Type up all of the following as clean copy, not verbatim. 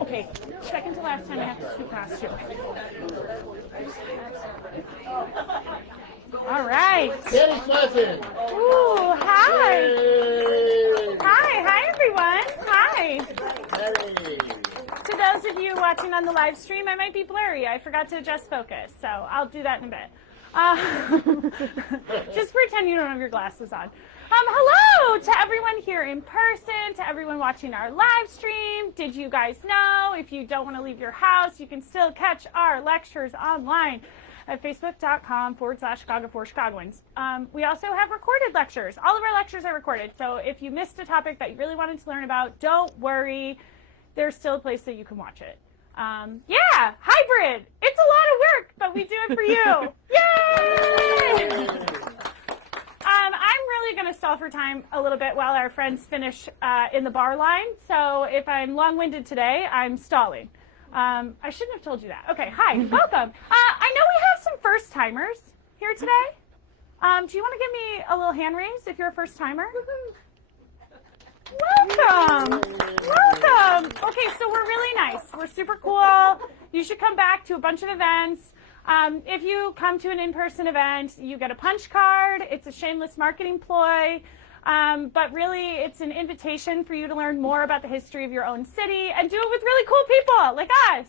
Okay, second to last time I have to scoot past you. All right. Ooh, hi. Yay. Hi, everyone. Hi. Hey. To those of you watching on the live stream, I might be blurry. I forgot to adjust focus, so I'll do that in a bit. Just pretend you don't have your glasses on. Hello to everyone here in person, to everyone watching our live stream. Did you guys know if you don't want to leave your house, you can still catch our lectures online at facebook.com/Chicago for Chicagoans. We also have recorded lectures. All of our lectures are recorded, so if you missed a topic that you really wanted to learn about, don't worry. There's still a place that you can watch it. Yeah, hybrid. It's a lot of work, but we do it for you. Yay! I'm really going to stall for time a little bit while our friends finish in the bar line. So if I'm long-winded today, I'm stalling. I shouldn't have told you that. Okay, hi, welcome. I know we have some first-timers here today. Do you want to give me a little hand raise if you're a first-timer? Welcome. Welcome. Okay, so we're really nice. We're super cool. You should come back to a bunch of events. If you come to an in-person event, you get a punch card. It's a shameless marketing ploy, but really it's an invitation for you to learn more about the history of your own city and do it with really cool people like us.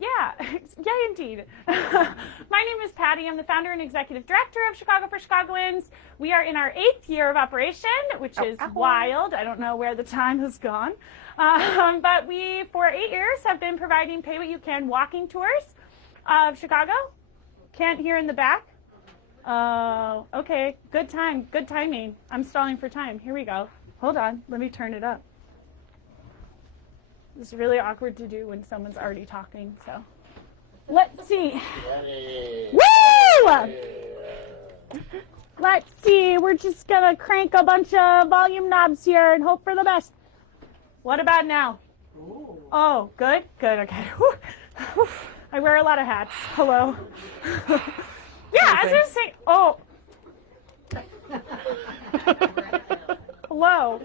Yay indeed. My name is Patty. I'm the founder and executive director of Chicago for Chicagoans. We are in our 8th year of operation, which is wild. I don't know where the time has gone. But we, for 8 years, have been providing pay-what-you-can walking tours of Chicago. Can't hear in the back? Okay, good timing. I'm stalling for time. Here we go. Hold on, let me turn it up. This is really awkward to do when someone's already talking, so. Let's see. Woo! Let's see, we're just gonna crank a bunch of volume knobs here and hope for the best. What about now? Ooh. Oh, good, okay. I wear a lot of hats. Hello. Yeah, as I was saying, hello.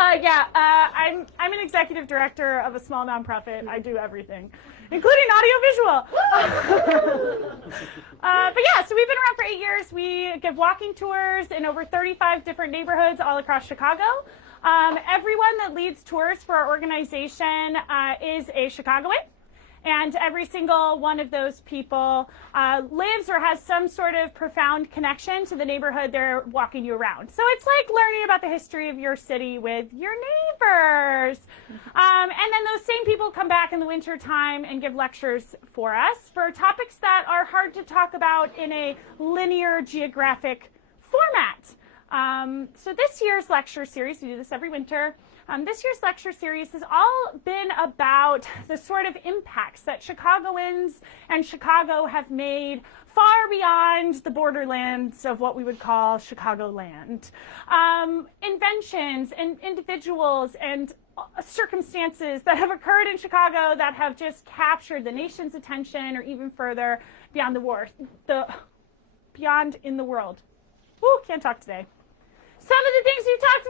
I'm an executive director of a small nonprofit. I do everything, including audiovisual. But yeah, so we've been around for 8 years. We give walking tours in over 35 different neighborhoods all across Chicago. Everyone that leads tours for our organization is a Chicagoan. And every single one of those people lives or has some sort of profound connection to the neighborhood they're walking you around. So it's like learning about the history of your city with your neighbors. And then those same people come back in the winter time and give lectures for us for topics that are hard to talk about in a linear geographic format. So this year's lecture series, we do this every winter, this year's lecture series has all been about the sort of impacts that Chicagoans and Chicago have made far beyond the borderlands of what we would call Chicagoland. Inventions and individuals and circumstances that have occurred in Chicago that have just captured the nation's attention or even further beyond beyond in the world. Ooh, can't talk today. Some of the things we've talked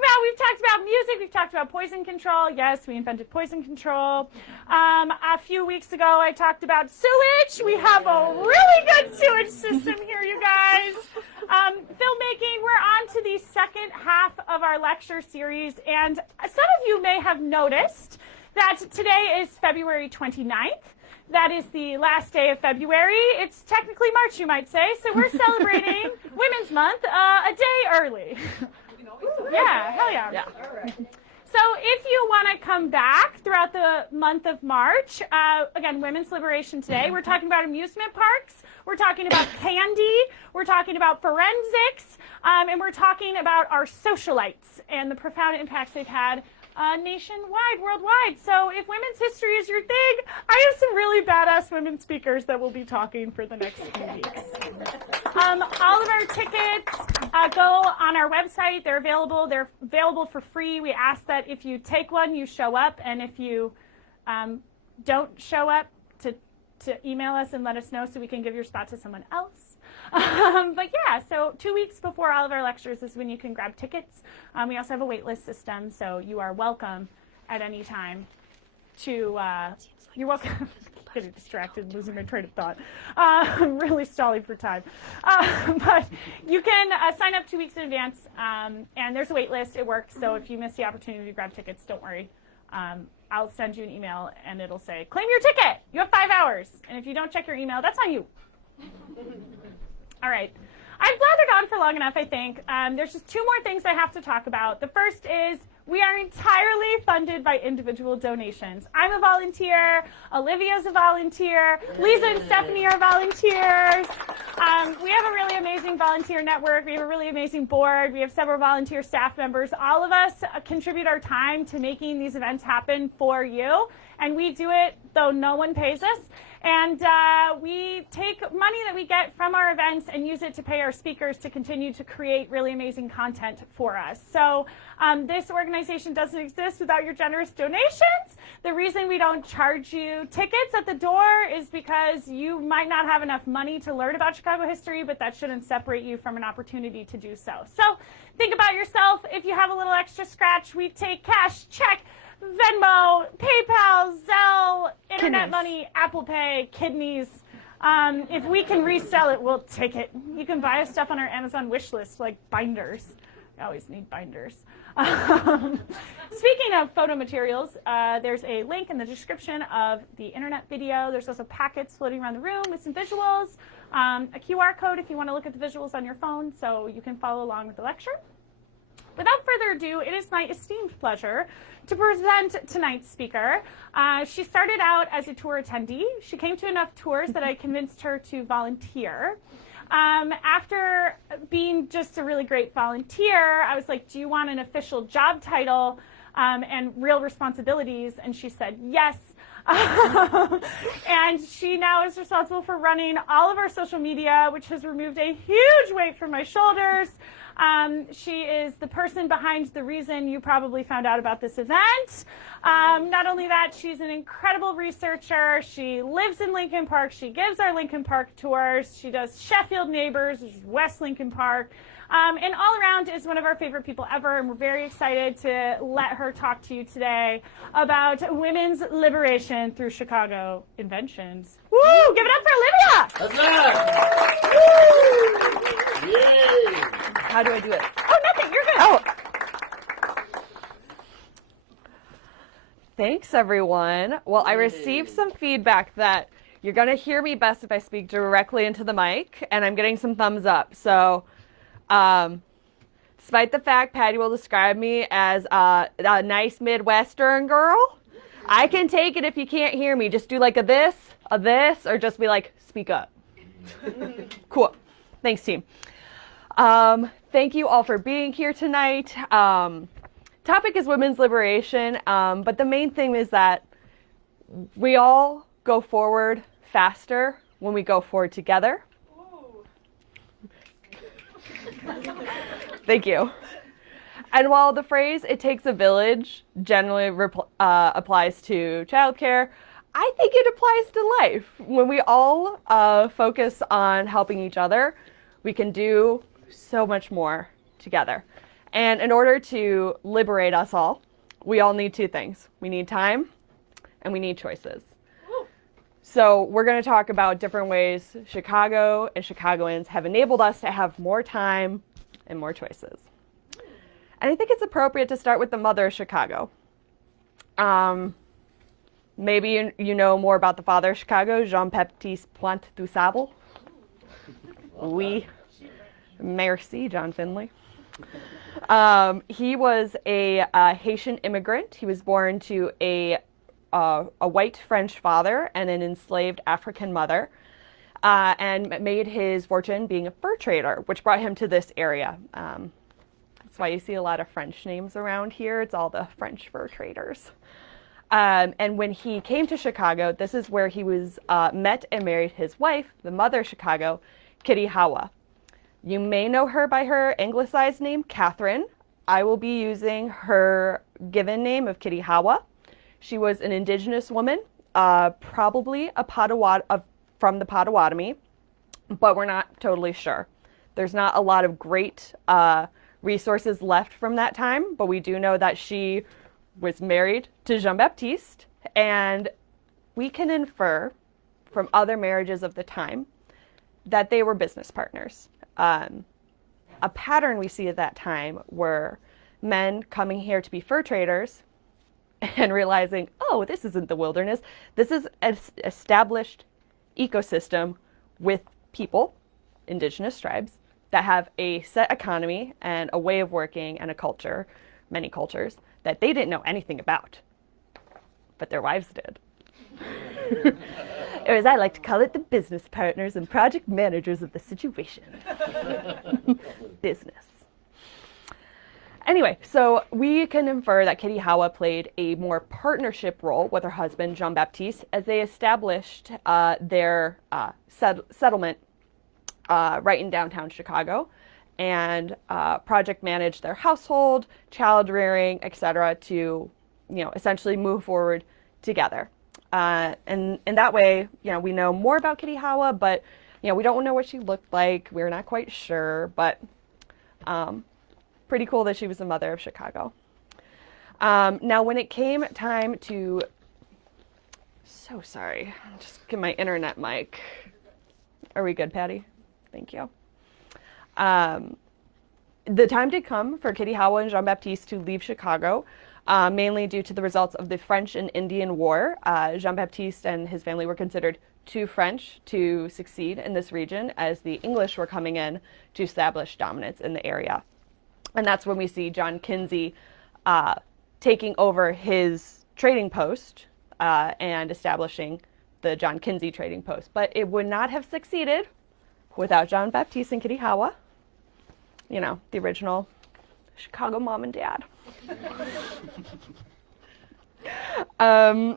about music, we've talked about poison control. Yes, we invented poison control. A few weeks ago, I talked about sewage. We have a really good sewage system here, you guys. Filmmaking, we're on to the second half of our lecture series. And some of you may have noticed that today is February 29th. That is the last day of February. It's technically March, you might say, so we're celebrating Women's Month a day early. Yeah, hell yeah. All right. So if you want to come back throughout the month of March, again, Women's Liberation Today, we're talking about amusement parks, we're talking about candy, we're talking about forensics, and we're talking about our socialites and the profound impacts they've had nationwide, worldwide. So if women's history is your thing, I have some really badass women speakers that will be talking for the next few weeks. All of our tickets go on our website. They're available. They're available for free. We ask that if you take one, you show up, and if you don't show up, to email us and let us know so we can give your spot to someone else. But yeah, so 2 weeks before all of our lectures is when you can grab tickets. We also have a waitlist system, so you are welcome at any time to, you're welcome. Getting distracted, losing my train of thought. I'm really stalling for time. But you can sign up 2 weeks in advance, and there's a wait list. It works, so if you miss the opportunity to grab tickets, don't worry. I'll send you an email, and it'll say, claim your ticket. You have 5 hours. And if you don't check your email, that's on you. All right. I've blathered on for long enough, I think. There's just 2 more things I have to talk about. The first is we are entirely funded by individual donations. I'm a volunteer. Olivia's a volunteer. Lisa and Stephanie are volunteers. We have a really amazing volunteer network. We have a really amazing board. We have several volunteer staff members. All of us contribute our time to making these events happen for you. And we do it though no one pays us. And we take money that we get from our events and use it to pay our speakers to continue to create really amazing content for us. So this organization doesn't exist without your generous donations. The reason we don't charge you tickets at the door is because you might not have enough money to learn about Chicago history, but that shouldn't separate you from an opportunity to do so. So think about yourself. If you have a little extra scratch, we take cash, check, Venmo, PayPal, Zelle, internet money, Apple Pay, kidneys. If we can resell it, we'll take it. You can buy us stuff on our Amazon wish list, like binders. I always need binders. Speaking of photo materials, there's a link in the description of the internet video. There's also packets floating around the room with some visuals, a QR code if you want to look at the visuals on your phone so you can follow along with the lecture. Without further ado, it is my esteemed pleasure to present tonight's speaker. She started out as a tour attendee. She came to enough tours that I convinced her to volunteer. After being just a really great volunteer, I was like, do you want an official job title and real responsibilities? And she said yes. And she now is responsible for running all of our social media, which has removed a huge weight from my shoulders. She is the person behind the reason you probably found out about this event. Not only that, she's an incredible researcher. She lives in Lincoln Park. She gives our Lincoln Park tours. She does Sheffield Neighbors, which is West Lincoln Park. And all around is one of our favorite people ever, and we're very excited to let her talk to you today about women's liberation through Chicago inventions. Woo! Give it up for Olivia! That's that! Woo! Yay! How do I do it? Oh, nothing. You're good. Oh. Thanks, everyone. Well, I received some feedback that you're going to hear me best if I speak directly into the mic, and I'm getting some thumbs up. So, despite the fact Patty will describe me as a nice Midwestern girl, I can take it if you can't hear me. Just do like a this, or just be like, speak up. Cool. Thanks, team. Thank you all for being here tonight. Topic is women's liberation, but the main thing is that we all go forward faster when we go forward together. Thank you. And while the phrase, it takes a village, generally applies to childcare, I think it applies to life. When we all focus on helping each other, we can do so much more together. And in order to liberate us all, we all need 2 things. We need time and we need choices. So we're going to talk about different ways Chicago and Chicagoans have enabled us to have more time and more choices. And I think it's appropriate to start with the mother of Chicago. Maybe you know more about the father of Chicago, Jean-Baptiste Pointe du Sable. Oui. Merci, John Finley. He was a Haitian immigrant. He was born to a white French father and an enslaved African mother, and made his fortune being a fur trader, which brought him to this area. That's why you see a lot of French names around here. It's all the French fur traders. And when he came to Chicago, this is where he was met and married his wife, the mother of Chicago, Kitty Howard. You may know her by her anglicized name, Catherine. I will be using her given name of Kitty Howard. She was an indigenous woman, probably a from the Potawatomi. but we're not totally sure. There's not a lot of great resources left from that time, but we do know that she was married to Jean-Baptiste, and we can infer from other marriages of the time that they were business partners. A pattern we see at that time were men coming here to be fur traders and realizing, oh, this isn't the wilderness. This is an established ecosystem with people, indigenous tribes, that have a set economy and a way of working and a culture, many cultures, that they didn't know anything about, but their wives did. Or as I like to call it, the business partners and project managers of the situation. Business. Anyway, so we can infer that Kitty Howard played a more partnership role with her husband, Jean-Baptiste, as they established their settlement right in downtown Chicago, and project managed their household, child rearing, etc., to, essentially move forward together. And in that way, we know more about Kitty Howard, but we don't know what she looked like. We're not quite sure, but pretty cool that she was the mother of Chicago. Now, when it came time to, so sorry, just get my internet mic. Are we good, Patty? Thank you. The time did come for Kitty Howard and Jean-Baptiste to leave Chicago, mainly due to the results of the French and Indian War. Jean-Baptiste and his family were considered too French to succeed in this region, as the English were coming in to establish dominance in the area. And that's when we see John Kinsey taking over his trading post and establishing the John Kinsey trading post. But it would not have succeeded without Jean-Baptiste and Kitty Howard, the original Chicago mom and dad. Now,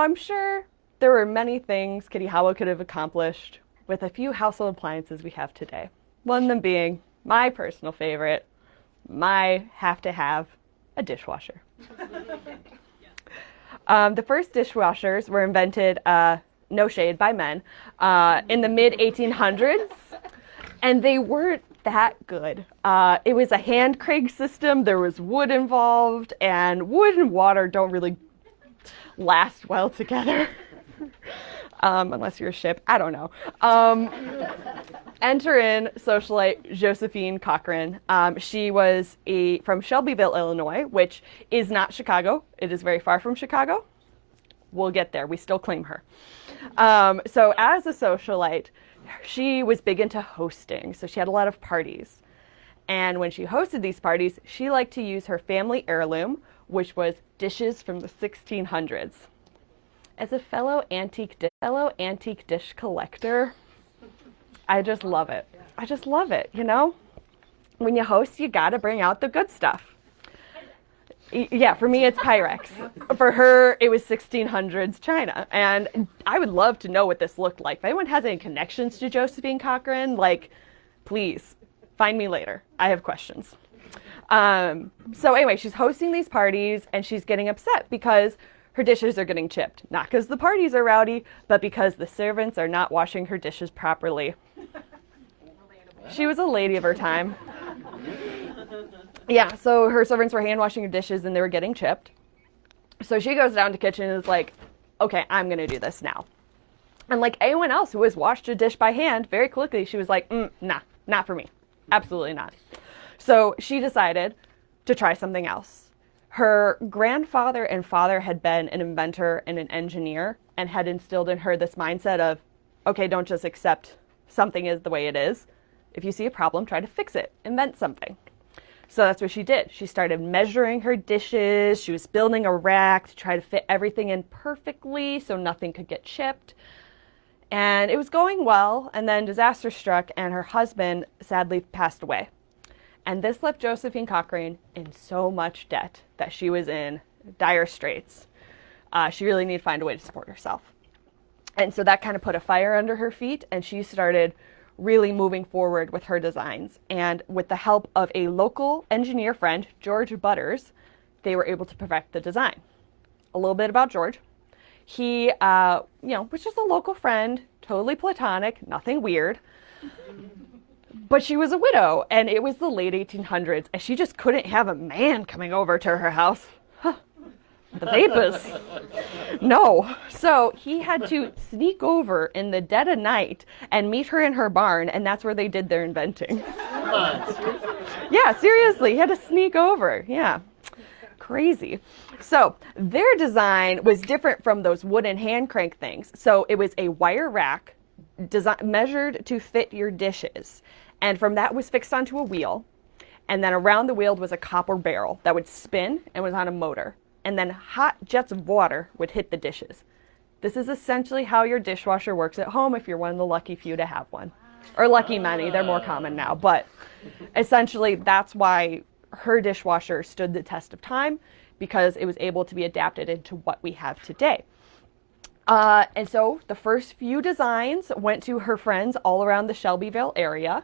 I'm sure there were many things Kitty Howard could have accomplished with a few household appliances we have today. One of them being my personal favorite, my have-to-have, a dishwasher. The first dishwashers were invented, no shade, by men in the mid-1800s, and they weren't that good. It was a hand crank system, there was wood involved, and wood and water don't really last well together. Unless you're a ship, I don't know. Enter in socialite Josephine Cochran. She was from Shelbyville, Illinois, which is not Chicago. It is very far from Chicago. We'll get there. We still claim her. So as a socialite, she was big into hosting. So she had a lot of parties. And when she hosted these parties, she liked to use her family heirloom, which was dishes from the 1600s. As a fellow antique dish collector, I just love it. I just love it, When you host, you gotta bring out the good stuff. Yeah, for me, it's Pyrex. For her, it was 1600s China. And I would love to know what this looked like. If anyone has any connections to Josephine Cochran, please find me later. I have questions. So anyway, she's hosting these parties, and she's getting upset because her dishes are getting chipped. Not because the parties are rowdy, but because the servants are not washing her dishes properly. She was a lady of her time. Yeah, so her servants were hand washing her dishes and they were getting chipped. So she goes down to the kitchen and is like, okay, I'm going to do this now. And like anyone else who has washed a dish by hand, very quickly she was like, nah, not for me. Absolutely not. So she decided to try something else. Her grandfather and father had been an inventor and an engineer and had instilled in her this mindset of, okay, don't just accept something as the way it is. If you see a problem, try to fix it, invent something. So that's what she did. She started measuring her dishes. She was building a rack to try to fit everything in perfectly so nothing could get chipped. And it was going well, and then disaster struck, and her husband sadly passed away. And this left Josephine Cochran in so much debt that she was in dire straits. She really needed to find a way to support herself. And so that kind of put a fire under her feet, and she started really moving forward with her designs. And with the help of a local engineer friend, George Butters, they were able to perfect the design. A little bit about George. He, was just a local friend, totally platonic, nothing weird. But she was a widow, and it was the late 1800s, and she just couldn't have a man coming over to her house. Huh. The vapors. No. So he had to sneak over in the dead of night and meet her in her barn, and that's where they did their inventing. Come on, seriously? Yeah, seriously, he had to sneak over. Yeah. Crazy. So their design was different from those wooden hand crank things. So it was a wire rack measured to fit your dishes. And from that was fixed onto a wheel. And then around the wheel was a copper barrel that would spin and was on a motor. And then hot jets of water would hit the dishes. This is essentially how your dishwasher works at home if you're one of the lucky few to have one. Or lucky many, they're more common now. But essentially that's why her dishwasher stood the test of time, because it was able to be adapted into what we have today. And so the first few designs went to her friends all around the Shelbyville area.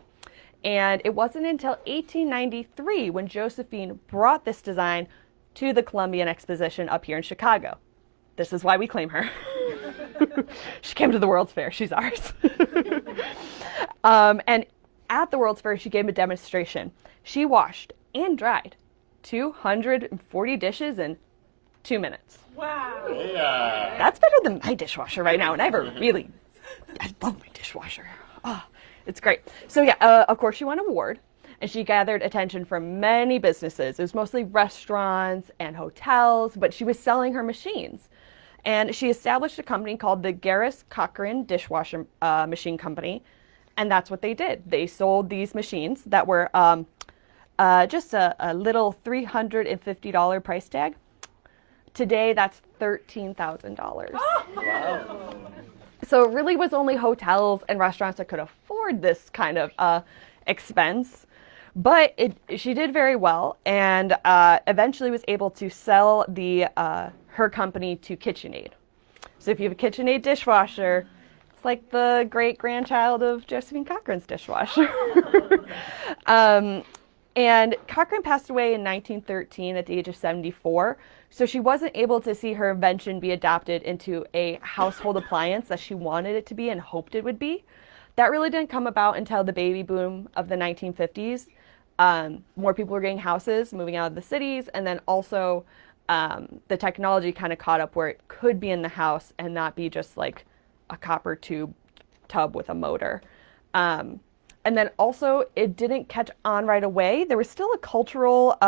And it wasn't until 1893 when Josephine brought this design to the Columbian Exposition up here in Chicago. This is why we claim her. She came to the World's Fair. She's ours. And at the World's Fair, she gave a demonstration. She washed and dried 240 dishes in 2 minutes. Wow. Yeah. That's better than my dishwasher right now, and I love my dishwasher. Oh, it's great. So yeah, of course she won an award, and she gathered attention from many businesses. It was mostly restaurants and hotels, but she was selling her machines. And she established a company called the Garris Cochran Dishwasher Machine Company, and that's what they did. They sold these machines that were just a little $350 price tag. Today, that's $13,000. Wow. So it really was only hotels and restaurants that could afford this kind of expense. But she did very well, and eventually was able to sell her company to KitchenAid. So if you have a KitchenAid dishwasher, it's like the great-grandchild of Josephine Cochran's dishwasher. And Cochran passed away in 1913 at the age of 74, so she wasn't able to see her invention be adopted into a household appliance that she wanted it to be and hoped it would be. That really didn't come about until the baby boom of the 1950s. More people were getting houses, moving out of the cities, and then also the technology kind of caught up where it could be in the house and not be just like a copper tub with a motor. And then also, it didn't catch on right away. There was still a cultural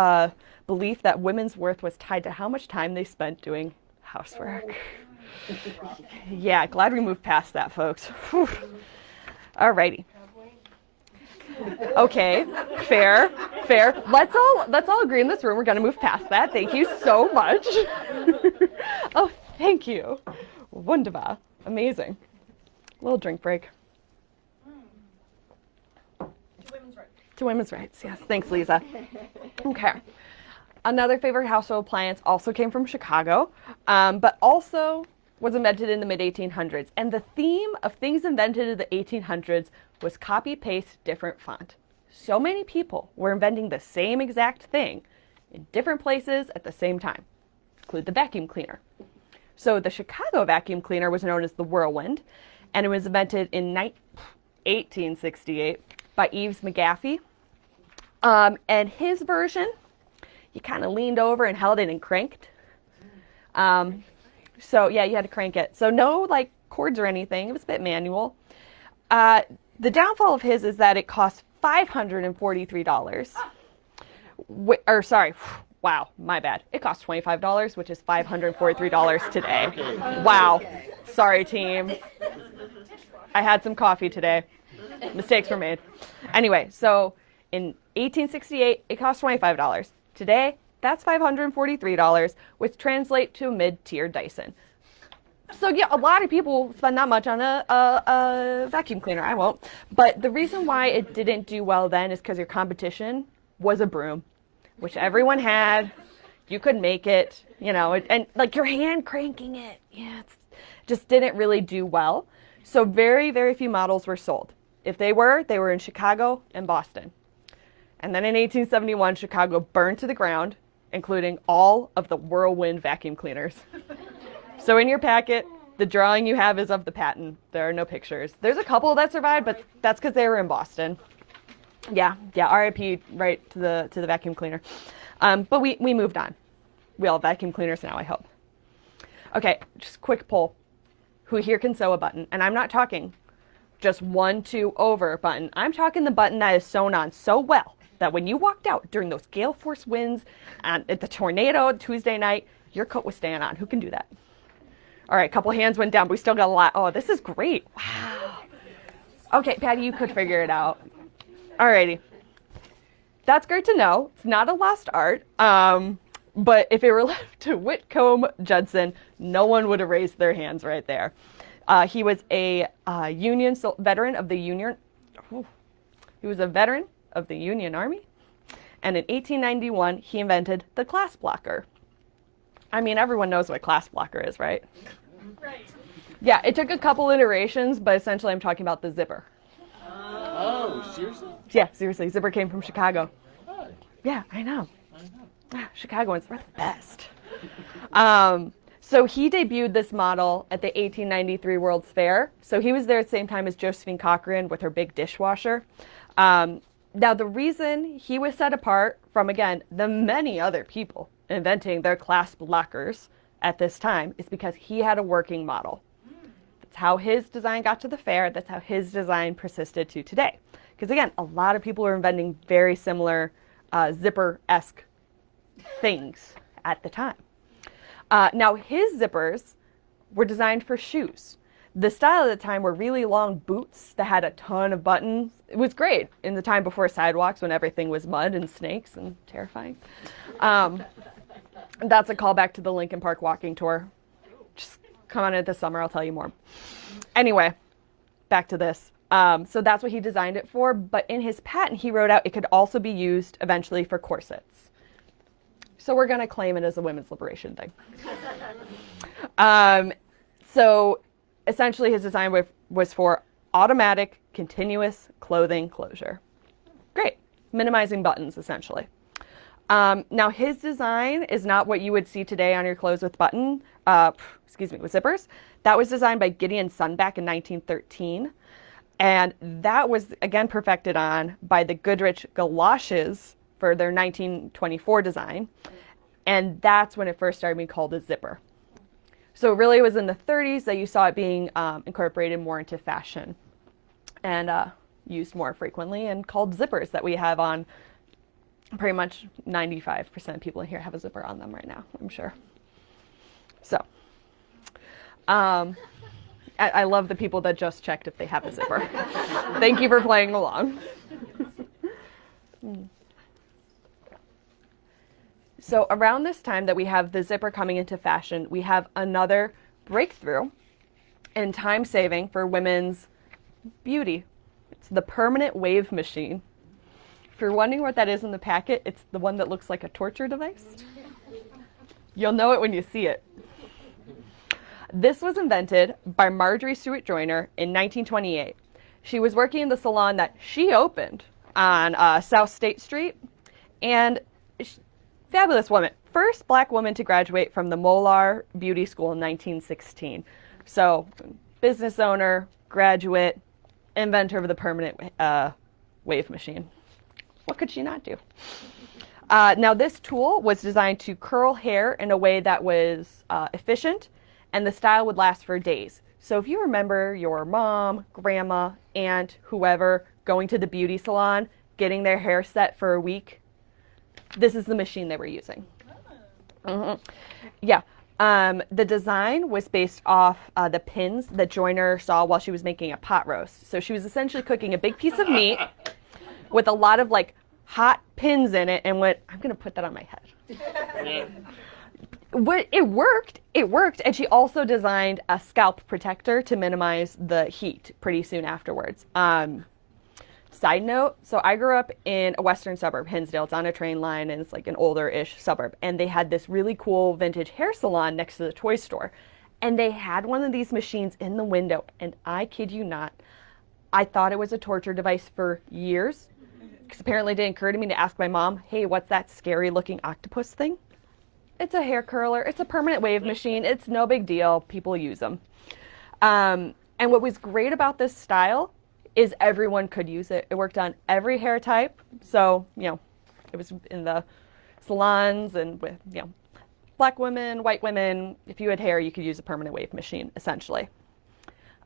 belief that women's worth was tied to how much time they spent doing housework. Yeah, glad we moved past that, folks. Whew. Alrighty. Okay, fair. Let's all agree in this room. We're gonna move past that. Thank you so much. Oh, thank you. Wunderbar. Amazing. Little drink break. To women's rights, yes. Thanks, Lisa. Okay. Another favorite household appliance also came from Chicago, but also was invented in the mid-1800s. And the theme of things invented in the 1800s was copy, paste, different font. So many people were inventing the same exact thing in different places at the same time, include the vacuum cleaner. So the Chicago vacuum cleaner was known as the Whirlwind, and it was invented in 1868 by Eves McGaffey. And his version, you kind of leaned over and held it and cranked. So yeah, you had to crank it. So no like cords or anything. It was a bit manual. The downfall of his is that it cost $543. Wow, my bad. It cost $25, which is $543 today. Wow. Sorry, team. I had some coffee today. Mistakes were made. Anyway, so in 1868, it cost $25. Today, that's $543, which translates to a mid-tier Dyson. So yeah, a lot of people spend that much on a vacuum cleaner. I won't. But the reason why it didn't do well then is because your competition was a broom, which everyone had. You could make it, and like your hand cranking it. Yeah, it just didn't really do well. So very, very few models were sold. If they were in Chicago and Boston. And then in 1871, Chicago burned to the ground, including all of the Whirlwind vacuum cleaners. So in your packet, the drawing you have is of the patent. There are no pictures. There's a couple that survived, but that's because they were in Boston. Yeah, RIP right to the vacuum cleaner. But we moved on. We all have vacuum cleaners now, I hope. Okay, just quick poll. Who here can sew a button? And I'm not talking just 1, 2 over button. I'm talking the button that is sewn on so well that when you walked out during those gale force winds and at the tornado Tuesday night, your coat was staying on. Who can do that? All right, a couple hands went down, but we still got a lot. Oh, this is great. Wow. Okay, Patty, you could figure it out. All righty. That's great to know. It's not a lost art. But if it were left to Whitcomb Judson, no one would have raised their hands right there. He was a veteran of the Union. He was a veteran of the Union Army, and in 1891 he invented the class blocker. I mean, everyone knows what class blocker is, right? Right. Yeah, it took a couple iterations, but essentially I'm talking about the zipper. Oh, seriously? Yeah, seriously, zipper came from Chicago. Oh, Yeah, I know. I know. Chicagoans, we're the best. So he debuted this model at the 1893 World's Fair. So he was there at the same time as Josephine Cochrane with her big dishwasher. Now, the reason he was set apart from, again, the many other people inventing their clasp lockers at this time is because he had a working model. That's how his design got to the fair. That's how his design persisted to today. Because, again, a lot of people are inventing very similar zipper-esque things at the time. Now, his zippers were designed for shoes. The style at the time were really long boots that had a ton of buttons. It was great in the time before sidewalks when everything was mud and snakes and terrifying. That's a callback to the Lincoln Park walking tour. Just come on in this summer, I'll tell you more. Anyway, back to this. So that's what he designed it for, but in his patent he wrote out it could also be used eventually for corsets. So we're going to claim it as a women's liberation thing. So essentially his design was for automatic continuous clothing closure. Great. Minimizing buttons, essentially. Now his design is not what you would see today on your clothes with with zippers. That was designed by Gideon Sunback in 1913. And that was, again, perfected on by the Goodrich galoshes for their 1924 design. And that's when it first started being called a zipper. So really it was in the 30s that you saw it being incorporated more into fashion and used more frequently and called zippers that we have on. Pretty much 95% of people in here have a zipper on them right now, I'm sure. So, I love the people that just checked if they have a zipper. Thank you for playing along. So around this time that we have the zipper coming into fashion, we have another breakthrough in time saving for women's beauty. It's the permanent wave machine. If you're wondering what that is in the packet, it's the one that looks like a torture device. You'll know it when you see it. This was invented by Marjorie Stewart Joyner in 1928. She was working in the salon that she opened on South State Street, and fabulous woman. First black woman to graduate from the Molar Beauty School in 1916. So, business owner, graduate, inventor of the permanent wave machine. What could she not do? Now, this tool was designed to curl hair in a way that was efficient, and the style would last for days. So if you remember your mom, grandma, aunt, whoever, going to the beauty salon, getting their hair set for a week, this is the machine they were using. Mm-hmm. Yeah. The design was based off the pins that Joyner saw while she was making a pot roast. So she was essentially cooking a big piece of meat with a lot of like hot pins in it and went, I'm going to put that on my head. But it worked, and she also designed a scalp protector to minimize the heat pretty soon afterwards. Side note, so I grew up in a western suburb, Hinsdale. It's on a train line, and it's like an older-ish suburb. And they had this really cool vintage hair salon next to the toy store. And they had one of these machines in the window, and I kid you not, I thought it was a torture device for years, because apparently it didn't occur to me to ask my mom, hey, what's that scary-looking octopus thing? it's a hair curler. It's a permanent wave machine. It's no big deal. People use them. And what was great about this style is everyone could use it. It worked on every hair type. So, it was in the salons and with, black women, white women. If you had hair, you could use a permanent wave machine, essentially.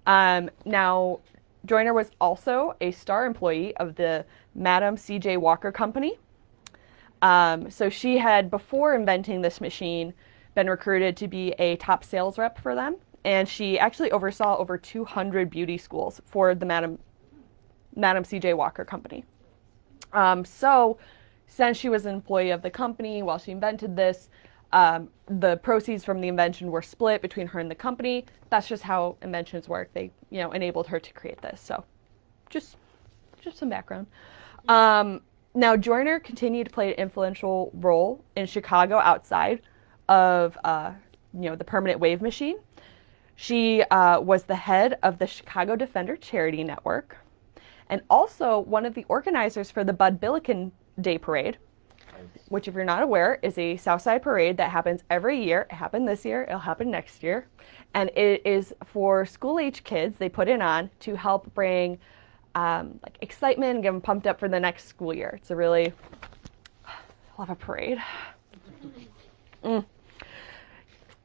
Now, Joyner was also a star employee of the Madam C.J. Walker Company. So she had, before inventing this machine, been recruited to be a top sales rep for them. And she actually oversaw over 200 beauty schools for the Madam C.J. Walker Company. So since she was an employee of the company while she invented this, the proceeds from the invention were split between her and the company. That's just how inventions work. They, enabled her to create this. So just some background. Now, Joyner continued to play an influential role in Chicago outside of, the permanent wave machine. She was the head of the Chicago Defender Charity Network and also one of the organizers for the Bud Billiken Day Parade, which, if you're not aware, is a Southside parade that happens every year. It happened this year. It'll happen next year. And it is for school-age kids. They put it on to help bring excitement and get them pumped up for the next school year. It's a really, love a parade.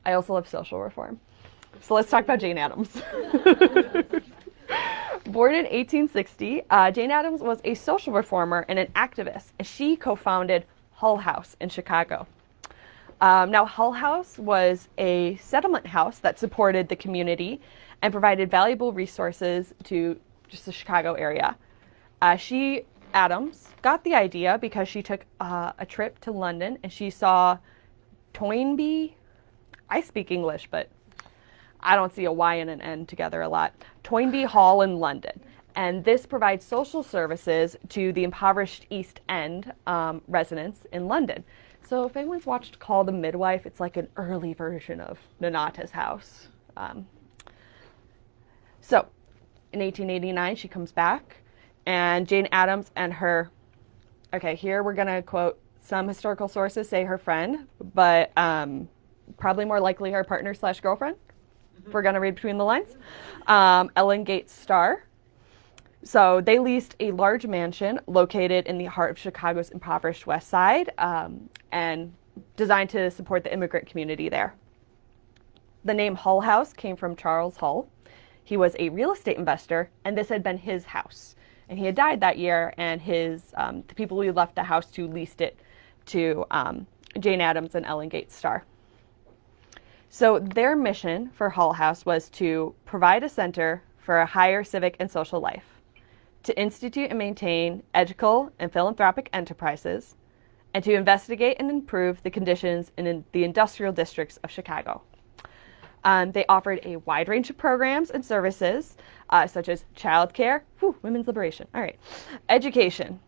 I also love social reform. So let's talk about Jane Addams. Born in 1860, Jane Addams was a social reformer and an activist, and she co-founded Hull House in Chicago. Now, Hull House was a settlement house that supported the community and provided valuable resources to just the Chicago area. Addams, got the idea because she took a trip to London and she saw Toynbee. I speak English, but I don't see a Y and an N together a lot. Toynbee Hall in London. And this provides social services to the impoverished East End residents in London. So if anyone's watched Call the Midwife, it's like an early version of Nonata's house. So in 1889, she comes back, and Jane Addams and her, here we're going to quote some historical sources say her friend, but probably more likely her partner / girlfriend, if we're going to read between the lines, Ellen Gates Starr. So they leased a large mansion located in the heart of Chicago's impoverished West Side and designed to support the immigrant community there. The name Hull House came from Charles Hull. He was a real estate investor, and this had been his house. And he had died that year, and the people who left the house to leased it to Jane Addams and Ellen Gates Starr. So their mission for Hull House was to provide a center for a higher civic and social life, to institute and maintain ethical and philanthropic enterprises, and to investigate and improve the conditions in the industrial districts of Chicago. They offered a wide range of programs and services, such as childcare, women's liberation, all right, education,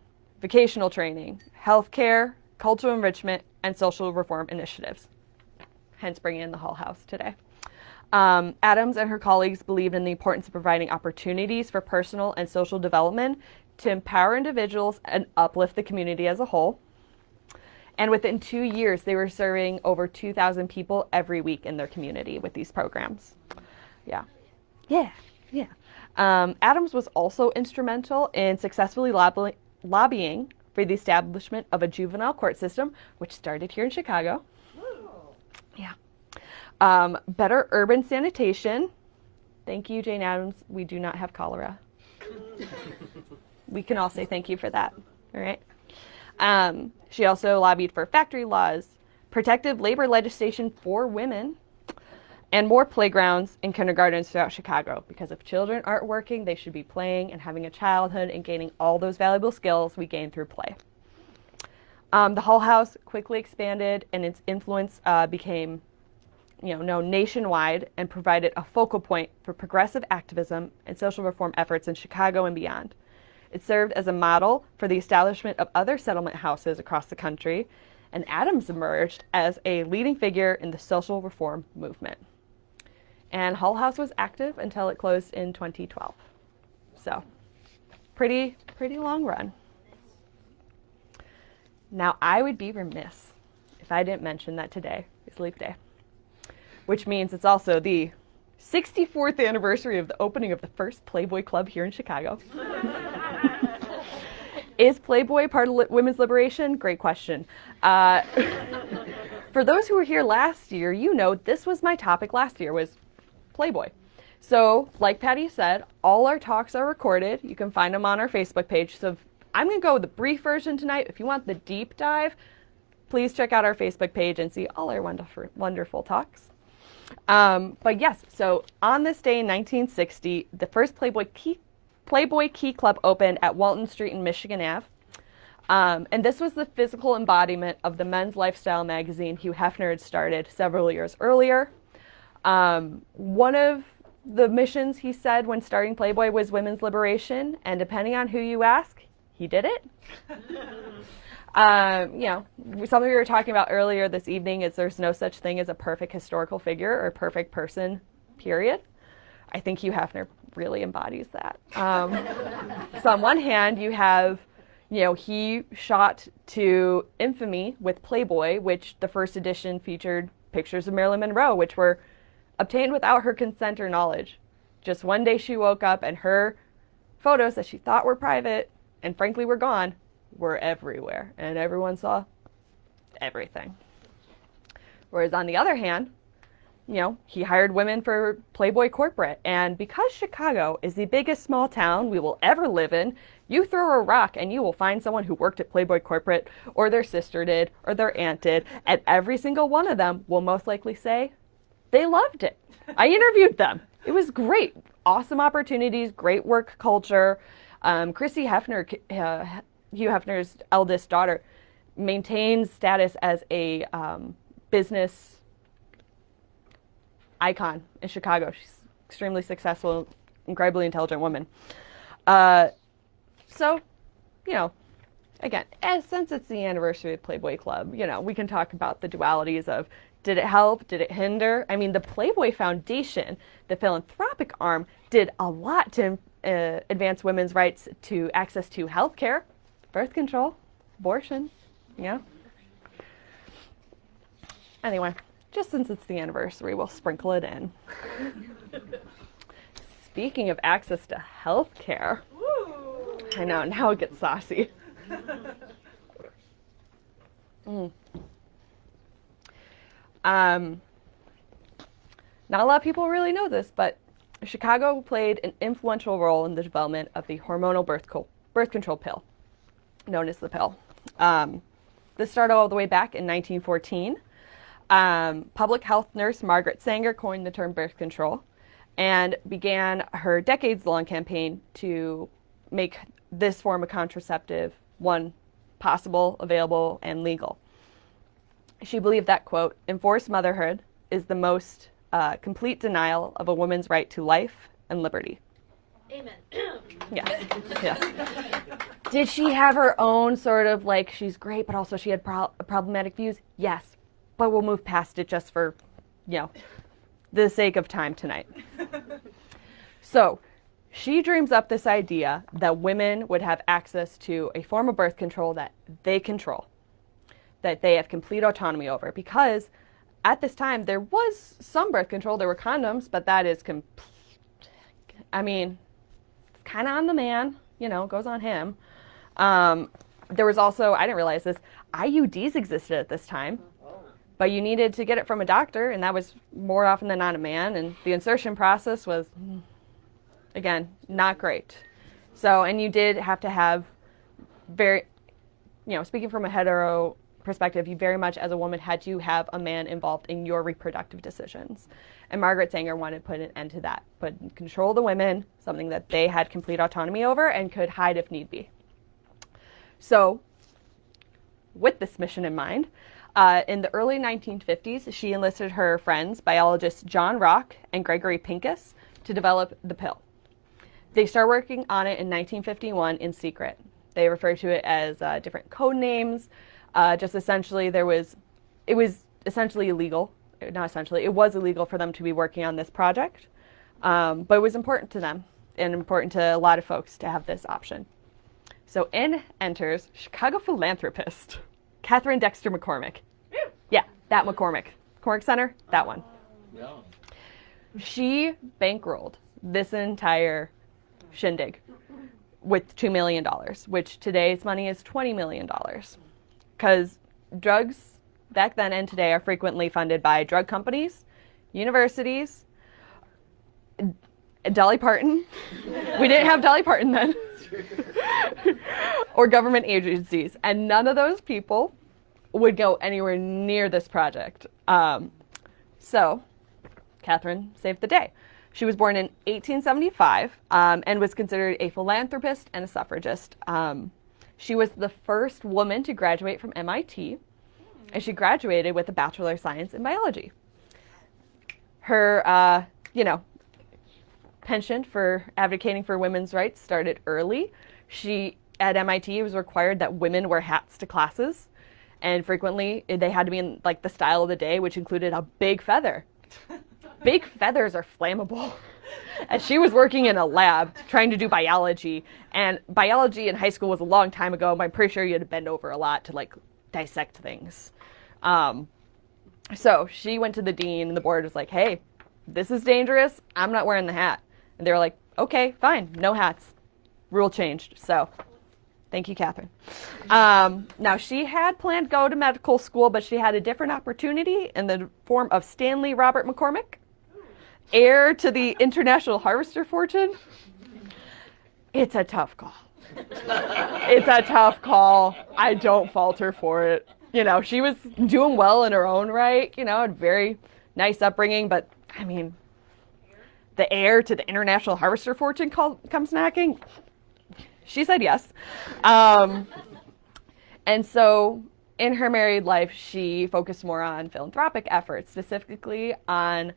vocational training, healthcare, cultural enrichment, and social reform initiatives, hence bringing in the Hull House today. Addams and her colleagues believed in the importance of providing opportunities for personal and social development to empower individuals and uplift the community as a whole. And within 2 years, they were serving over 2,000 people every week in their community with these programs. Addams was was instrumental in successfully lobbying for the establishment of a juvenile court system, which started here in Chicago. Better urban sanitation. Thank you, Jane Addams. We do not have cholera. We can all say thank you for that. All right. She also lobbied for factory laws, protective labor legislation for women, and more playgrounds in kindergartens throughout Chicago. Because if children aren't working, they should be playing and having a childhood and gaining all those valuable skills we gain through play. The Hull House quickly expanded, and its influence became known nationwide and provided a focal point for progressive activism and social reform efforts in Chicago and beyond. It served as a model for the establishment of other settlement houses across the country, and Addams emerged as a leading figure in the social reform movement. And Hull House was active until it closed in 2012. So, pretty long run. Now, I would be remiss if if I didn't mention that today is Leap Day, which means it's also the 64th anniversary of the opening of the first Playboy Club here in Chicago. Is Playboy part of women's liberation? Great question. For those who were here last year, you know this was my topic last year, was Playboy. So, like Patty said, all our talks are recorded. You can find them on our Facebook page. So I'm going to go with the brief version tonight. If you want the deep dive, please check out our Facebook page and see all our wonderful talks. But yes, so on this day in 1960, the first Playboy Key Club opened at Walton Street in Michigan Ave. And this was the physical embodiment of the men's lifestyle magazine Hugh Hefner had started several years earlier. One of the missions, he said, when starting Playboy was women's liberation, and depending on who you ask, he did it. You know, something we were talking about earlier this evening is there's no such thing as a perfect historical figure or perfect person, period. I think Hugh Hefner really embodies that. So on one hand, you have, you know, he shot to infamy with Playboy, which the first edition featured pictures of Marilyn Monroe, which were obtained without her consent or knowledge. Just one day she woke up and her photos that she thought were private and frankly were gone were everywhere, and everyone saw everything. Whereas on the other hand, you know, he hired women for Playboy Corporate, and because Chicago is the biggest small town we will ever live in, you throw a rock and you will find someone who worked at Playboy Corporate, or their sister did, or their aunt did, and every single one of them will most likely say they loved it. I interviewed them. It was great. Awesome opportunities, great work culture. Chrissy Hefner, Hugh Hefner's eldest daughter, maintains status as a business icon in Chicago. She's extremely successful, incredibly intelligent woman. So, you know, again, since it's the anniversary of Playboy Club, you know, we can talk about the dualities of, did it help? Did it hinder? I mean, the Playboy Foundation, the philanthropic arm, did a lot to advance women's rights to access to health care, birth control, abortion, you know. Anyway, just since it's the anniversary, we'll sprinkle it in. Speaking of access to health care, I know, now it gets saucy. Not a lot of people really know this, but Chicago played an influential role in the development of the hormonal birth control pill, known as the pill. This started all the way back in 1914. Public health nurse Margaret Sanger coined the term birth control and began her decades-long campaign to make this form of contraceptive, one, possible, available, and legal. She believed that, quote, enforced motherhood is the most complete denial of a woman's right to life and liberty. Amen. Yes, yes. Did she have her own sort of, like, she's great, but also she had problematic views? Yes, but we'll move past it just for, you know, the sake of time tonight. So she dreams up this idea that women would have access to a form of birth control that they control, that they have complete autonomy over, because at this time there was some birth control, there were condoms, but that is I mean, it's kind of on the man, you know, goes on him. There was also, I didn't realize this, IUDs existed at this time, but you needed to get it from a doctor, and that was more often than not a man, and the insertion process was, again, not great. So, and you did have to have very, you know, speaking from a hetero perspective, you very much as a woman had to have a man involved in your reproductive decisions. And Margaret Sanger wanted to put an end to that, but control the women, something that they had complete autonomy over and could hide if need be. So with this mission in mind, in the early 1950s, she enlisted her friends, biologists John Rock and Gregory Pincus, to develop the pill. They started working on it in 1951 in secret. They referred to it as different code names. Just essentially, it was essentially illegal. Not essentially, it was illegal for them to be working on this project, but it was important to them and important to a lot of folks to have this option. So in enters Chicago philanthropist Catherine Dexter McCormick. That McCormick Center, that one. No. She bankrolled this entire shindig with $2 million, which today's money is $20 million. Because drugs back then and today are frequently funded by drug companies, universities, Dolly Parton. We didn't have Dolly Parton then. Or government agencies. And none of those people would go anywhere near this project. So Catherine saved the day. She was born in 1875 and was considered a philanthropist and a suffragist. She was the first woman to graduate from MIT, and she graduated with a Bachelor of Science in Biology. Her, penchant for advocating for women's rights started early. At MIT, it was required that women wear hats to classes, and frequently they had to be in like the style of the day, which included a big feather. Big feathers are flammable. And she was working in a lab trying to do biology, and biology in high school was a long time ago. I'm pretty sure you had to bend over a lot to like dissect things. So she went to the dean, and the board was like, hey, this is dangerous. I'm not wearing the hat. And they were like, okay, fine, no hats. Rule changed. So thank you, Catherine. Now, she had planned to go to medical school, but she had a different opportunity in the form of Stanley Robert McCormick, heir to the international harvester fortune. It's a tough call. It's a tough call. I don't fault her for it. She was doing well in her own right, a very nice upbringing, but I mean, the heir to the international harvester fortune comes knocking. She said yes. And so in her married life, she focused more on philanthropic efforts, specifically on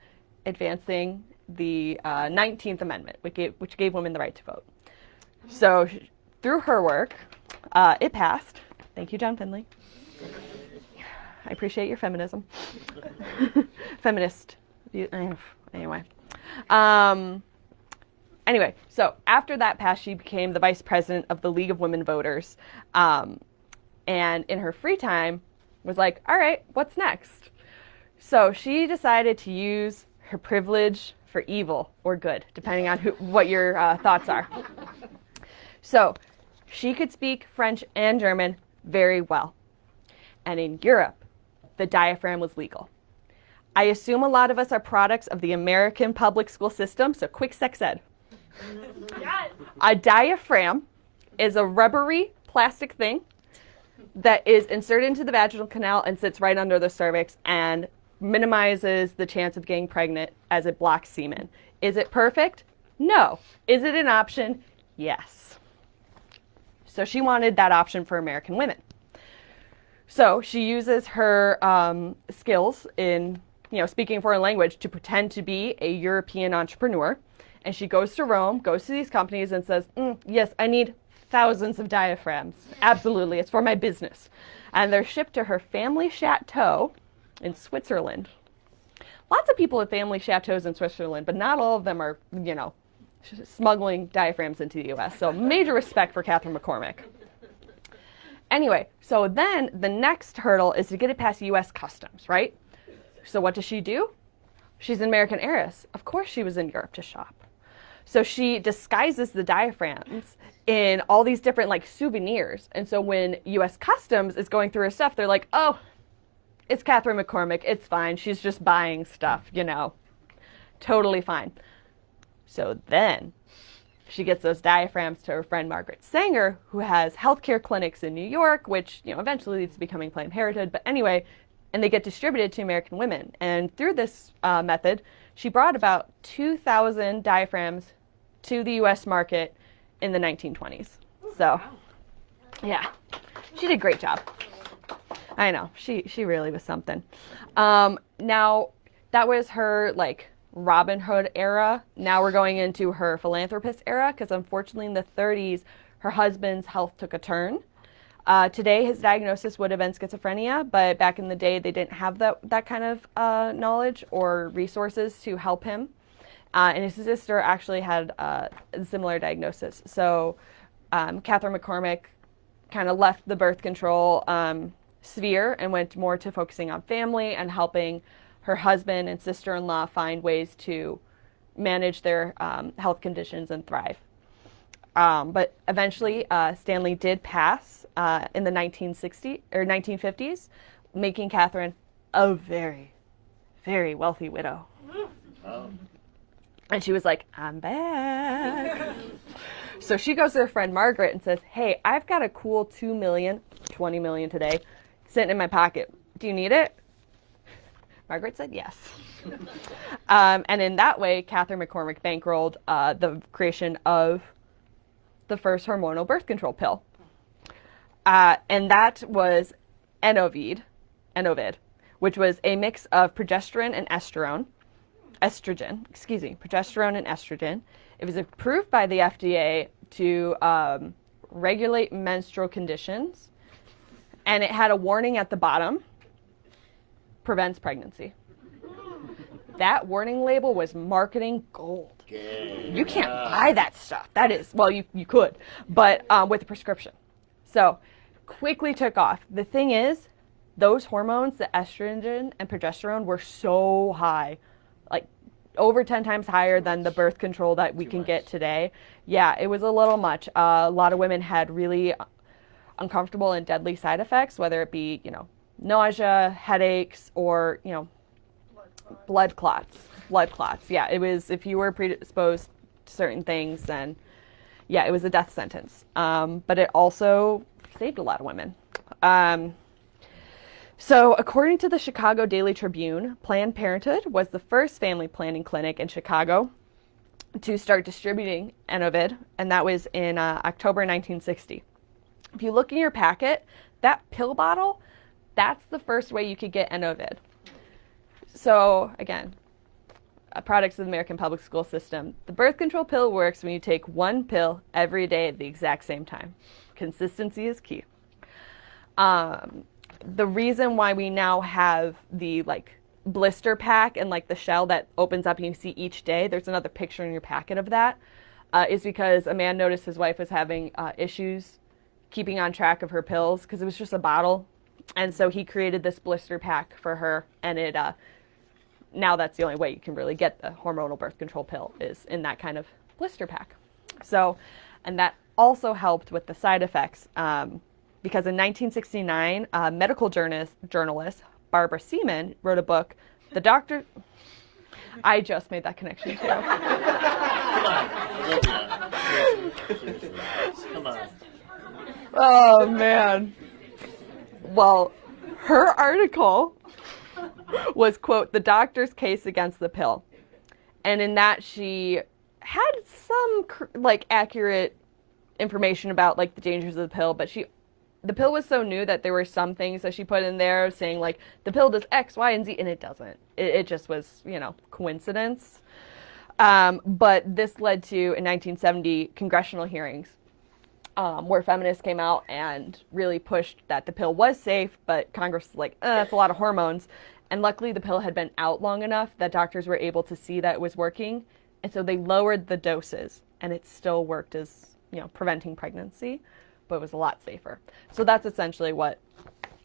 advancing the 19th Amendment, which gave women the right to vote. So through her work, it passed. Thank you, John Finley. I appreciate your feminism. Feminist. Anyway. Anyway, so after that passed, she became the vice president of the League of Women Voters. And in her free time was like, all right, what's next? So she decided to use her privilege for evil or good, depending on what your thoughts are. So she could speak French and German very well. And in Europe, the diaphragm was legal. I assume a lot of us are products of the American public school system, so quick sex ed. Yes. A diaphragm is a rubbery plastic thing that is inserted into the vaginal canal and sits right under the cervix and minimizes the chance of getting pregnant as it blocks semen. Is it perfect? No. Is it an option? Yes. So she wanted that option for American women. So she uses her skills in speaking a foreign language to pretend to be a European entrepreneur. And she goes to Rome, goes to these companies and says, yes, I need thousands of diaphragms. Absolutely, it's for my business. And they're shipped to her family chateau in Switzerland. Lots of people have family chateaus in Switzerland, but not all of them are, smuggling diaphragms into the U.S. So major respect for Catherine McCormick. Anyway, so then the next hurdle is to get it past U.S. Customs, right? So what does she do? She's an American heiress. Of course she was in Europe to shop. So she disguises the diaphragms in all these different souvenirs. And so when U.S. Customs is going through her stuff, they're like, oh, it's Catherine McCormick. It's fine. She's just buying stuff, Totally fine. So then she gets those diaphragms to her friend Margaret Sanger, who has healthcare clinics in New York, which eventually leads to becoming Planned Parenthood. But anyway, and they get distributed to American women. And through this method, she brought about 2,000 diaphragms to the U.S. market in the 1920s. So, yeah, she did a great job. I know, she really was something. Now, that was her Robin Hood era. Now we're going into her philanthropist era, because unfortunately in the 30s, her husband's health took a turn. Today, his diagnosis would have been schizophrenia, but back in the day, they didn't have that kind of knowledge or resources to help him. And his sister actually had a similar diagnosis. So Catherine McCormick kind of left the birth control sphere and went more to focusing on family and helping her husband and sister-in-law find ways to manage their health conditions and thrive. But eventually, Stanley did pass in the 1950s, making Catherine a very, very wealthy widow. Oh. And she was like, I'm back. So she goes to her friend Margaret and says, hey, I've got a cool 2 million, 20 million today, sitting in my pocket. Do you need it? Margaret said yes. And in that way, Catherine McCormick bankrolled the creation of the first hormonal birth control pill. And that was Enovid, which was a mix of progesterone and estrogen, progesterone and estrogen. It was approved by the FDA to regulate menstrual conditions, and it had a warning at the bottom, prevents pregnancy. That warning label was marketing gold. You can't buy that stuff. That is, well, you could, but with a prescription. So quickly took off. The thing is, those hormones, the estrogen and progesterone, were so high, like over 10 times higher than the birth control that we can get today. Yeah, it was a little much. A lot of women had really uncomfortable and deadly side effects, whether it be, nausea, headaches, or, blood clots. Yeah, it was, if you were predisposed to certain things, then yeah, it was a death sentence. But it also saved a lot of women. So according to the Chicago Daily Tribune, Planned Parenthood was the first family planning clinic in Chicago to start distributing Enovid, and that was in October 1960. If you look in your packet, that pill bottle, that's the first way you could get Enovid. So again, products of the American public school system. The birth control pill works when you take one pill every day at the exact same time. Consistency is key. The reason why we now have the blister pack and the shell that opens up and you see each day, there's another picture in your packet of that, is because a man noticed his wife was having issues keeping on track of her pills because it was just a bottle. And so he created this blister pack for her, and it now that's the only way you can really get the hormonal birth control pill is in that kind of blister pack. So, and that also helped with the side effects because in 1969, medical journalist Barbara Seaman wrote a book, The Doctor... I just made that connection too. Come on. Oh, man. Well, her article was, quote, The Doctor's Case Against the Pill. And in that, she had some, accurate information about, the dangers of the pill, but the pill was so new that there were some things that she put in there saying, the pill does X, Y, and Z, and it doesn't. It just was, coincidence. But this led to, in 1970, congressional hearings where feminists came out and really pushed that the pill was safe, but Congress was like, that's a lot of hormones. And luckily, the pill had been out long enough that doctors were able to see that it was working. And so they lowered the doses, and it still worked as, preventing pregnancy, but it was a lot safer. So that's essentially what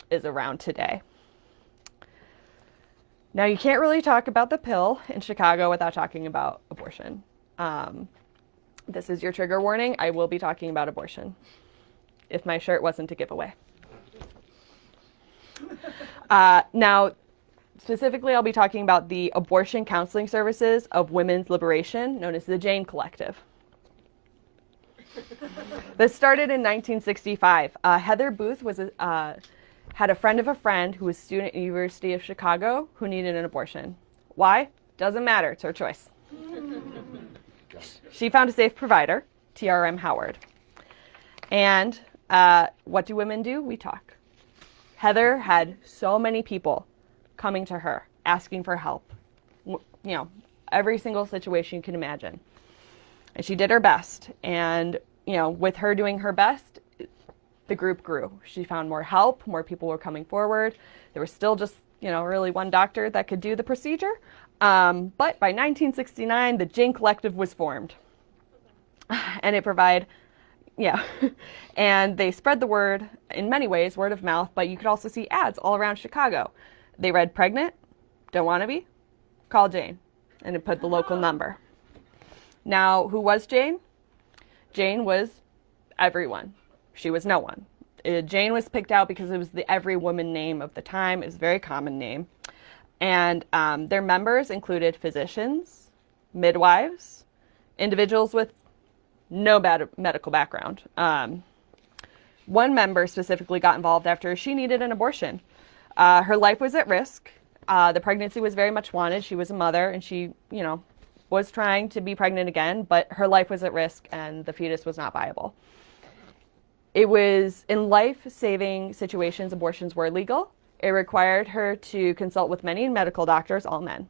is around today. Now, you can't really talk about the pill in Chicago without talking about abortion. This is your trigger warning. I will be talking about abortion, if my shirt wasn't a giveaway. Now, specifically, I'll be talking about the abortion counseling services of women's liberation, known as the Jane Collective. This started in 1965. Heather Booth had a friend of a friend who was a student at the University of Chicago who needed an abortion. Why? Doesn't matter. It's her choice. She found a safe provider, TRM Howard. And what do women do? We talk. Heather had so many people coming to her, asking for help. Every single situation you can imagine. And she did her best. And, with her doing her best, the group grew. She found more help, more people were coming forward. There was still just, really one doctor that could do the procedure. But by 1969, the Jane Collective was formed. And it provided Yeah. And they spread the word in many ways, word of mouth, but you could also see ads all around Chicago. They read pregnant, don't want to be, call Jane. And it put the local number. Now, who was Jane? Jane was everyone. She was no one. Jane was picked out because it was the every woman name of the time. It was a very common name. And their members included physicians, midwives, individuals with no medical background. One member specifically got involved after she needed an abortion. Her life was at risk. The pregnancy was very much wanted. She was a mother, and she, was trying to be pregnant again, but her life was at risk, and the fetus was not viable. It was in life-saving situations, abortions were illegal. It required her to consult with many medical doctors, all men,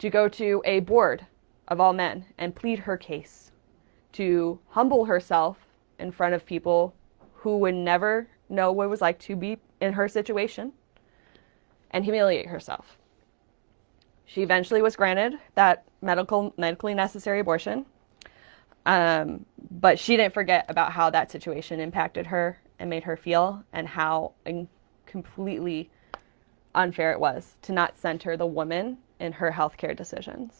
to go to a board of all men and plead her case, to humble herself in front of people who would never know what it was like to be in her situation, and humiliate herself. She eventually was granted that medically necessary abortion, but she didn't forget about how that situation impacted her and made her feel, and how completely unfair it was to not center the woman in her healthcare decisions.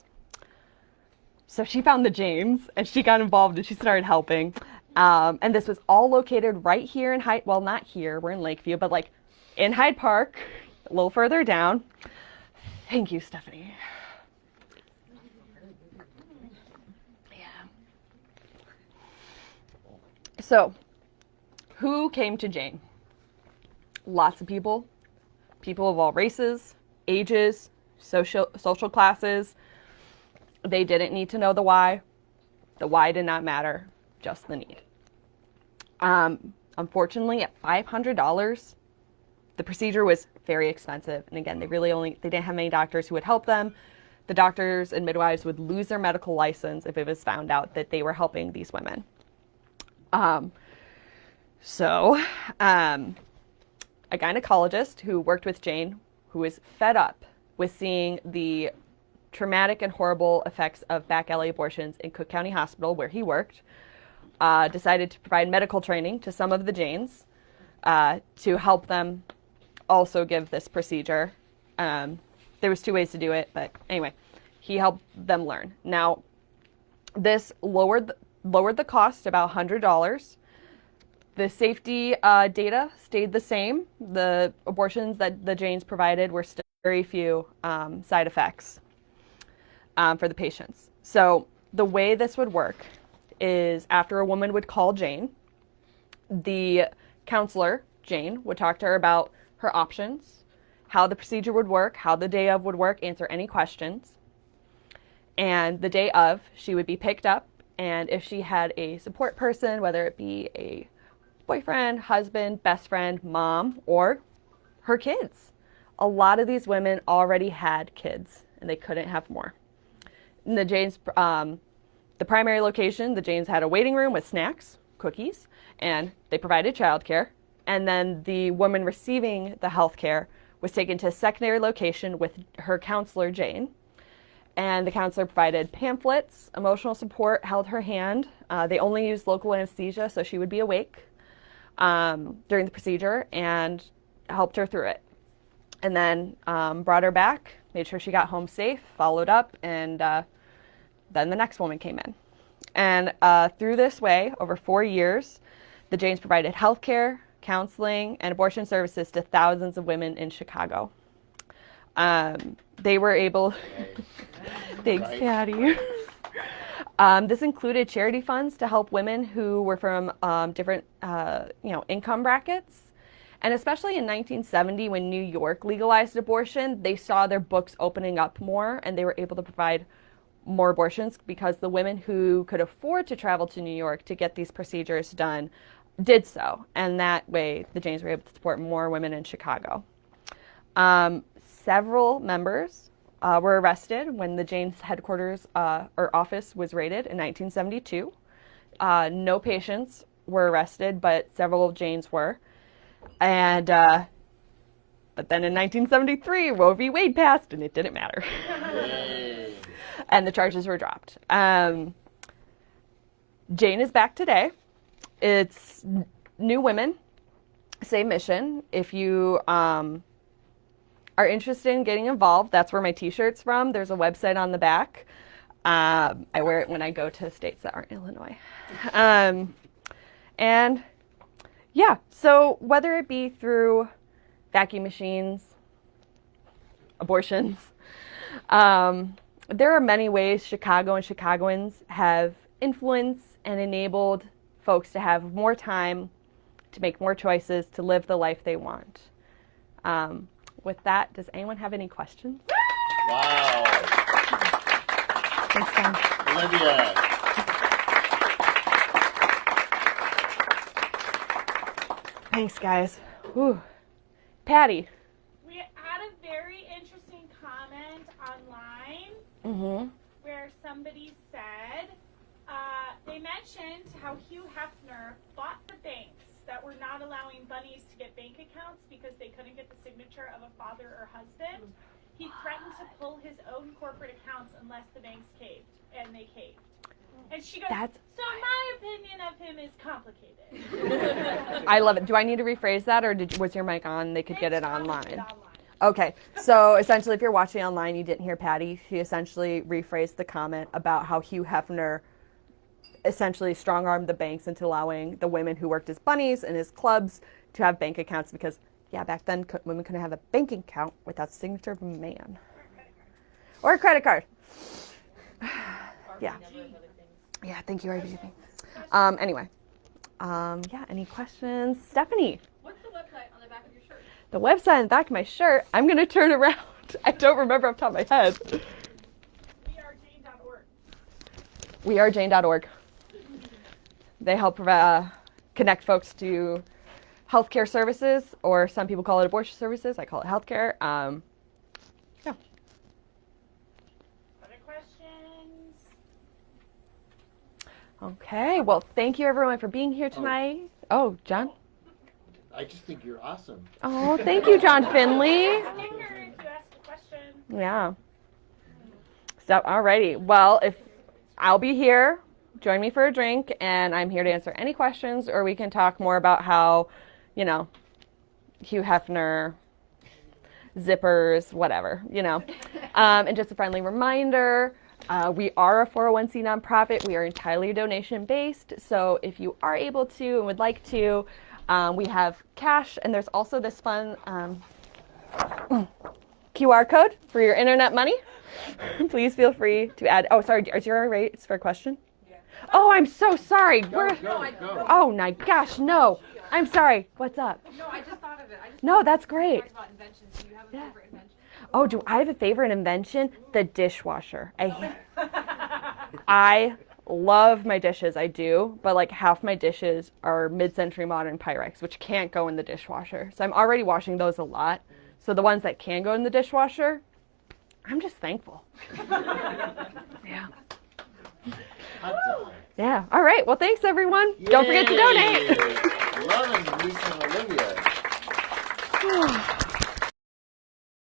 So she found the Janes, and she got involved, and she started helping. And this was all located right here in Hyde. Well, not here. We're in Lakeview, but like in Hyde Park, a little further down. Thank you, Stephanie. Yeah. So, who came to Jane? Lots of people of all races, ages, social classes. They didn't need to know the why. The why did not matter, just the need. Unfortunately, at $500, the procedure was very expensive. And again, they didn't have many doctors who would help them. The doctors and midwives would lose their medical license if it was found out that they were helping these women. A gynecologist who worked with Jane, who was fed up with seeing the traumatic and horrible effects of back alley abortions in Cook County Hospital, where he worked, decided to provide medical training to some of the Janes to help them also give this procedure. There was two ways to do it, but anyway, he helped them learn. Now, this lowered the cost about $100. The safety data stayed the same. The abortions that the Janes provided were still very few side effects for the patients. So the way this would work is after a woman would call Jane, the counselor, Jane, would talk to her about her options, how the procedure would work, how the day of would work, answer any questions. And the day of, she would be picked up, and if she had a support person, whether it be a boyfriend, husband, best friend, mom, or her kids. A lot of these women already had kids, and they couldn't have more. In the Janes, the primary location, the Janes had a waiting room with snacks, cookies, and they provided childcare. And then the woman receiving the health care was taken to a secondary location with her counselor, Jane. And the counselor provided pamphlets, emotional support, held her hand. They only used local anesthesia, so she would be awake during the procedure, and helped her through it. And then brought her back, made sure she got home safe, followed up, and then the next woman came in. And through this way, over 4 years, the Janes provided health care, counseling, and abortion services to thousands of women in Chicago. They were able... Thanks, Patty. This included charity funds to help women who were from different, income brackets. And especially in 1970, when New York legalized abortion, they saw their books opening up more, and they were able to provide more abortions because the women who could afford to travel to New York to get these procedures done did so. And that way, the Janes were able to support more women in Chicago. Several members were arrested when the Janes headquarters or office was raided in 1972. No patients were arrested, but several Janes were. And but then in 1973, Roe v. Wade passed, and it didn't matter. And the charges were dropped. Jane is back today. It's new women, same mission. If you are interested in getting involved, that's where my t-shirt's from. There's a website on the back. I wear it when I go to states that aren't Illinois. And yeah, so whether it be through vacuum machines, abortions, there are many ways Chicago and Chicagoans have influenced and enabled folks to have more time, to make more choices, to live the life they want. With that, does anyone have any questions? Wow. Thanks, Tom. Olivia. Thanks, guys. Whew. Patty. We had a very interesting comment online Mm-hmm. where somebody said they mentioned how Hugh Hefner bought the banks that were not allowing bunnies to get bank accounts because they couldn't get the signature of a father or husband. He threatened to pull his own corporate accounts unless the banks caved, and they caved. And she goes, so my opinion of him is complicated. I love it. Do I need to rephrase that, or was your mic on? They could get it online. Online. Okay, so essentially, if you're watching online, you didn't hear Patty. She essentially rephrased the comment about how Hugh Hefner essentially strong-armed the banks into allowing the women who worked as bunnies in his clubs to have bank accounts because, yeah, back then women couldn't have a bank account without the signature of a man. Or a credit card. Yeah. Yeah, thank you, RBG. Anyway, yeah, any questions? Stephanie. What's the website on the back of your shirt? The website on the back of my shirt, I'm going to turn around. I don't remember off the top of my head. wearejane.org. They help connect folks to healthcare services, or some people call it abortion services. I call it healthcare. Yeah. Other questions? Okay. Well, thank you everyone for being here tonight. Oh, John. I just think you're awesome. Oh, thank you, John Finley. Sticker if you ask a question. Yeah. So, alrighty. Well, if I'll be here, join me for a drink, and I'm here to answer any questions, or we can talk more about how, you know, Hugh Hefner, zippers, whatever, you know. And just a friendly reminder, we are a 401c nonprofit. We are entirely donation-based, so if you are able to and would like to, we have cash, and there's also this fun QR code for your internet money. Please feel free to add. Oh, sorry, is your rates for a question? Yeah. Oh, I'm so sorry. Go. Oh my gosh, no. I'm sorry. What's up? No, I just thought of it. No, that's great. Talked about inventions. Do you have a favorite invention? Oh, do I have a favorite invention? The dishwasher. I love my dishes, I do, but like half my dishes are mid-century modern Pyrex, which can't go in the dishwasher. So I'm already washing those a lot. So the ones that can go in the dishwasher, I'm just thankful. Yeah. Yeah. All right. Well, thanks, everyone. Yay. Don't forget to donate. Loving Lisa and Olivia.